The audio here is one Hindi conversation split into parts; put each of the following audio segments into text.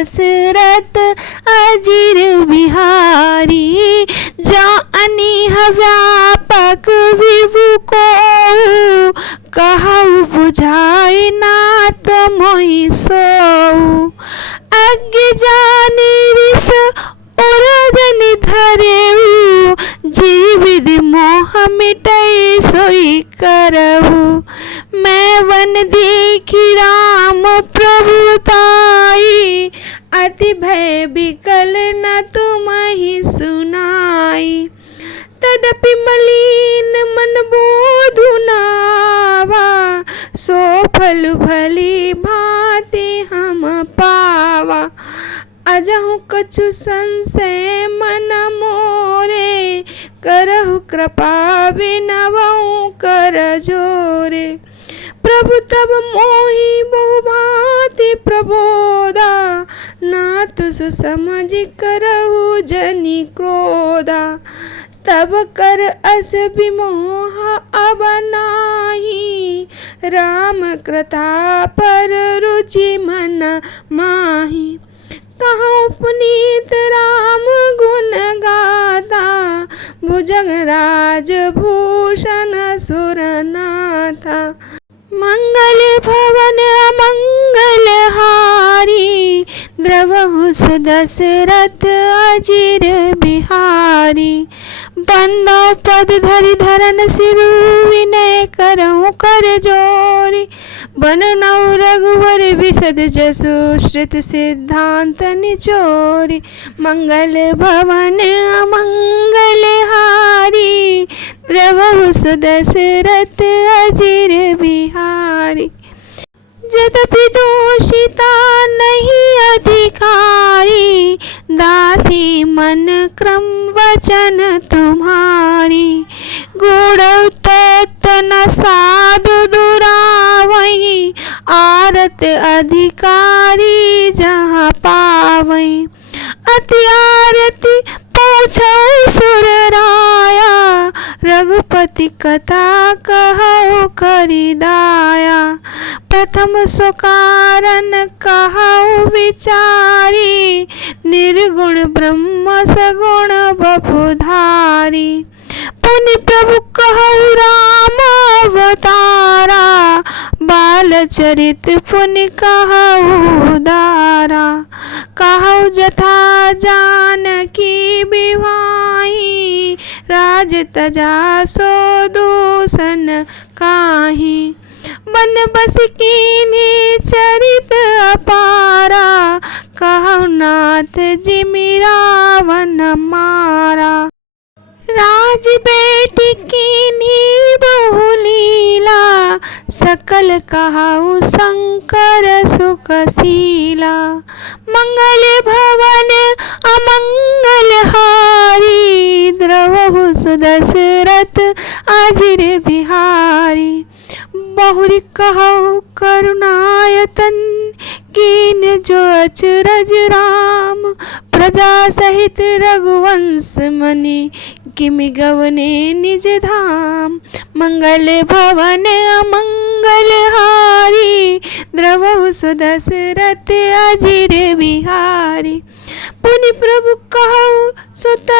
दशरथ अजीर बिहारी। जो अनीह व्यापक विभु को कहु बुझाई नाथ मोहि सोऊ। अज्ञ जानि रिस और जन धरेऊ। जीविद मोह मिटै सोई करहु। मैं वन देखी राम प्रभुताई। अति भय विकल न तुम्हि सुनाई। तदपि मलिन मन बोधु नावा। सो फल भली भांति हम पावा। अजहु कछु संशय मन मोरे। करहु कृपा विनवउ कर जोरे। प्रभु तब मोहि बहु भांति प्रबोधा। नाथ सुसमझ करहु जनि क्रोधा। तब कर अस विमोह अब नाही। राम कृता पर रुचि मन माही। कहूँ पुनीत राम गुण गाता। भुजगराज भूषण सुरनाथा। मंगल भवन अमंगल हारी। द्रवहु दशरथ अजीर बिहारी। बंदो पद धरि धरन सिरु विनय करहु कर जोरी। बननौ रघुवर विशद जसु श्रुत सिद्धांत निचोरी। मंगल भवन अमंगल हारी। द्रवहु दशरथ अजीर बिहारी। यद्यपि दूषिता नहीं अधिकारी। दासी मन क्रम वचन तुम्हारी। गुण तत्व न साधु दुरावई। आरत अधिकारी जहाँ पावई। अति आरती पूछौ सुर राया। रघुपति कथा कहौ करि दाया। प्रथम सो कारण कहौ विचारी। निर्गुण ब्रह्म सगुण बपुधारी। पुनि प्रभु कहौ राम अवतारा। बाल चरित पुनि कहौ दारा। कहौ जथा जानकी बिवाही। राज तजा सो दूषण काहि। बन बस कीन्ही चरित अपारा। कहौ नाथ जिमि रावण मारा। राज बेटी कीन्ही बहु लीला। सकल कहौ शंकर सुखशीला। मंगल भवन अमंगल हारी। द्रवहु दशरथ अजीर बिहारी। बहुरी कहौ करुणायतन। कीन जो अचरज राम। प्रजा सहित रघुवंश मनि। किमि गवने निज धाम। मंगल भवन अमंगल हारी। द्रवहु दशरथ अजीर बिहारी। पुनि प्रभु कहौ सुत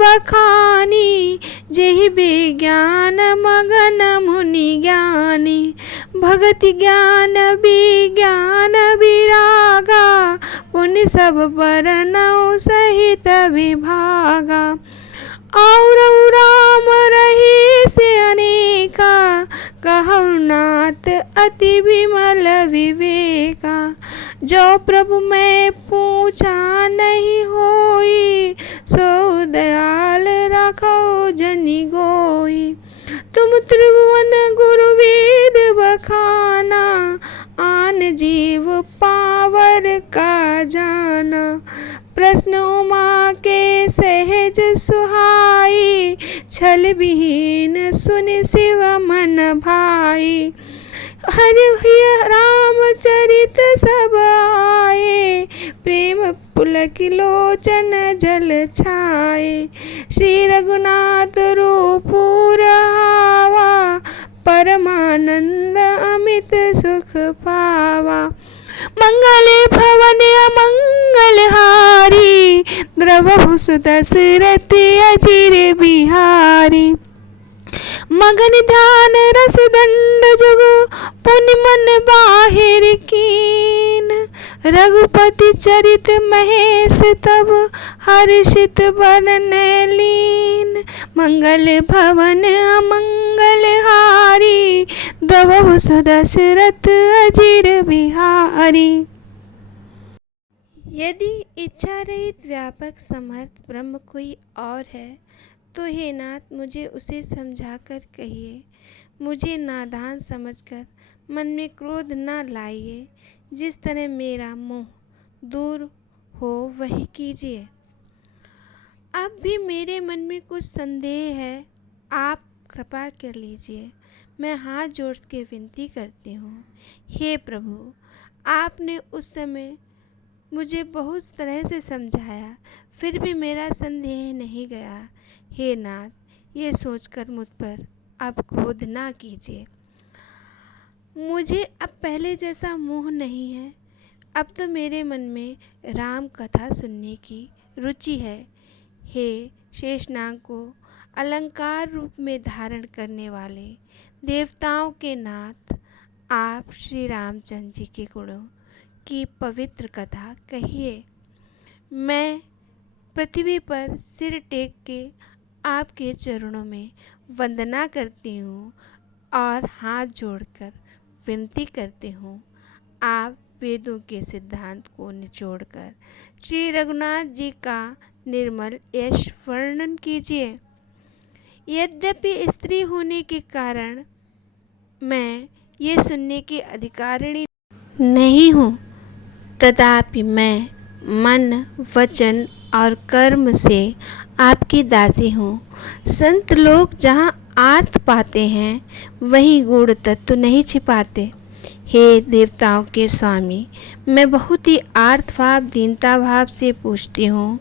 बखानी। जेहि विज्ञान मगन मुनि ज्ञानी। भगति ज्ञान विज्ञान विरागा। पुनि सब बरनौ सहित विभागा। और राम रही से अनेका। कहौ नाथ अति विमल विवेका। जो प्रभु मैं पूछा नहीं होई। सो दयाल राखौ जनि गोई। तुम त्रिभुवन गुरु वेद बखाना। आन जीव पावर का जाना। प्रश्न उमा के सहज सुहाई। छल विहीन सुनि शिव मन भाई। हरि रामचरित सब आए। प्रेम पुलक लोचन जल छाए। श्री रघुनाथ रूप रहावा। परमानंद अमित सुख पावा। मंगल भवन अमंगल हारी, द्रवहु सुदशरथ अजिर बिहारी। मगन ध्यान रस दंड जुग, पुनि मन बाहिर कीन, रघुपति चरित महेश तब, हर्षित बरन लीन। मंगल भवन अमंगल हारी, द्रवहु सुदशरथ अजिर बिहारी। यदि इच्छा रहित व्यापक समर्थ ब्रह्म कोई और है, तो हे नाथ मुझे उसे समझाकर कहिए। मुझे नादान समझकर मन में क्रोध न लाइए। जिस तरह मेरा मोह दूर हो वही कीजिए। अब भी मेरे मन में कुछ संदेह है, आप कृपा कर लीजिए। मैं हाथ जोड़ के विनती करती हूँ। हे प्रभु, आपने उस समय मुझे बहुत तरह से समझाया, फिर भी मेरा संदेह नहीं गया। हे नाथ, ये सोचकर मुझ पर अब क्रोध ना कीजिए। मुझे अब पहले जैसा मोह नहीं है। अब तो मेरे मन में राम कथा सुनने की रुचि है। हे शेषनाग को अलंकार रूप में धारण करने वाले देवताओं के नाथ, आप श्री रामचंद्र जी के गुणों की पवित्र कथा कहिए। मैं पृथ्वी पर सिर टेक के आपके चरणों में वंदना करती हूँ और हाथ जोड़कर विनती करती हूँ। आप वेदों के सिद्धांत को निचोड़कर श्री रघुनाथ जी का निर्मल यश वर्णन कीजिए। यद्यपि स्त्री होने के कारण मैं ये सुनने की अधिकारिणी नहीं हूँ, तथापि मैं मन, वचन और कर्म से आपकी दासी हूँ। संत लोग जहाँ आर्थ पाते हैं, वहीं गूढ़ तत्व नहीं छिपाते। हे देवताओं के स्वामी, मैं बहुत ही आर्त भाव, दीनता भाव से पूछती हूँ।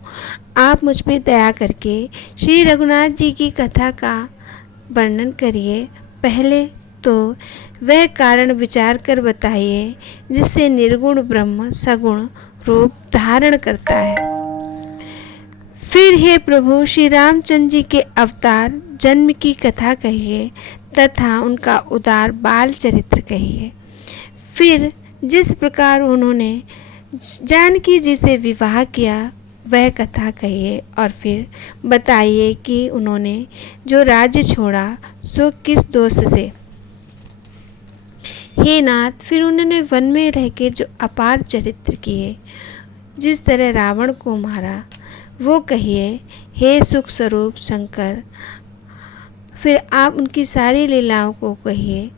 आप मुझ पर दया करके श्री रघुनाथ जी की कथा का वर्णन करिए। पहले तो वह कारण विचार कर बताइए जिससे निर्गुण ब्रह्म सगुण रूप धारण करता है। फिर हे प्रभु, श्री रामचंद्र जी के अवतार जन्म की कथा कहिए तथा उनका उदार बाल चरित्र कहिए। फिर जिस प्रकार उन्होंने जानकी जी से विवाह किया वह कथा कहिए, और फिर बताइए कि उन्होंने जो राज्य छोड़ा सो किस दोष से। हे नाथ, फिर उन्होंने वन में रह के जो अपार चरित्र किए, जिस तरह रावण को मारा वो कहिए। हे सुख स्वरूप शंकर, फिर आप उनकी सारी लीलाओं को कहिए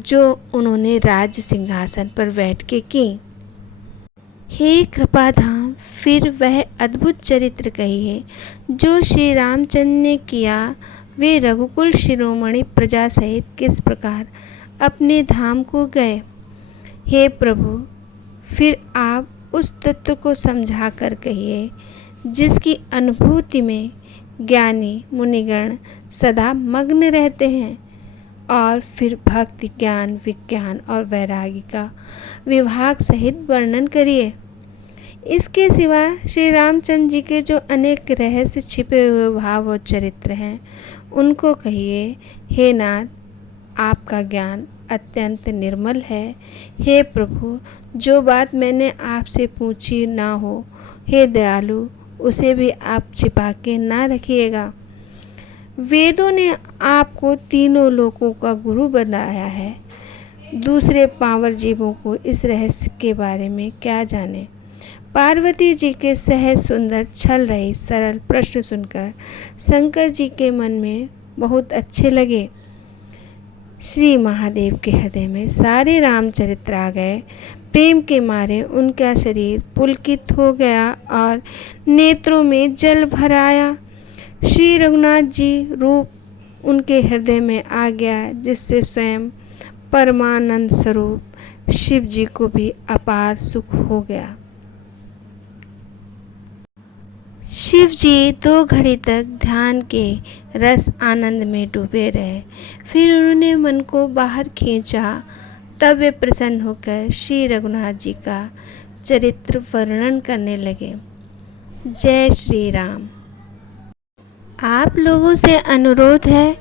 जो उन्होंने राज्य सिंहासन पर बैठ के की। हे कृपाधाम, फिर वह अद्भुत चरित्र कहिए जो श्री रामचंद्र ने किया। वे रघुकुल शिरोमणि प्रजा सहित किस प्रकार अपने धाम को गए। हे प्रभु, फिर आप उस तत्व को समझा कर कहिए जिसकी अनुभूति में ज्ञानी मुनिगण सदा मग्न रहते हैं। और फिर भक्ति, ज्ञान, विज्ञान और वैरागी का विभाग सहित वर्णन करिए। इसके सिवा श्री रामचंद्र जी के जो अनेक रहस्य छिपे हुए भाव और चरित्र हैं उनको कहिए। हे नाथ, आपका ज्ञान अत्यंत निर्मल है। हे प्रभु, जो बात मैंने आपसे पूछी ना हो, हे दयालु, उसे भी आप छिपा के ना रखिएगा। वेदों ने आपको तीनों लोकों का गुरु बनाया है। दूसरे पावर जीवों को इस रहस्य के बारे में क्या जाने। पार्वती जी के सहज सुंदर छल रही सरल प्रश्न सुनकर शंकर जी के मन में बहुत अच्छे लगे। श्री महादेव के हृदय में सारे रामचरित्र आ गए। प्रेम के मारे उनका शरीर पुलकित हो गया और नेत्रों में जल भर आया। श्री रघुनाथ जी रूप उनके हृदय में आ गया, जिससे स्वयं परमानंद स्वरूप शिव जी को भी अपार सुख हो गया। शिव जी 2 घड़ी तक ध्यान के रस आनंद में डूबे रहे। फिर उन्होंने मन को बाहर खींचा तब वे प्रसन्न होकर श्री रघुनाथ जी का चरित्र वर्णन करने लगे। जय श्री राम। आप लोगों से अनुरोध है,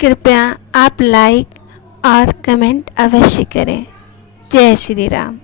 कृपया आप लाइक और कमेंट अवश्य करें। जय श्री राम।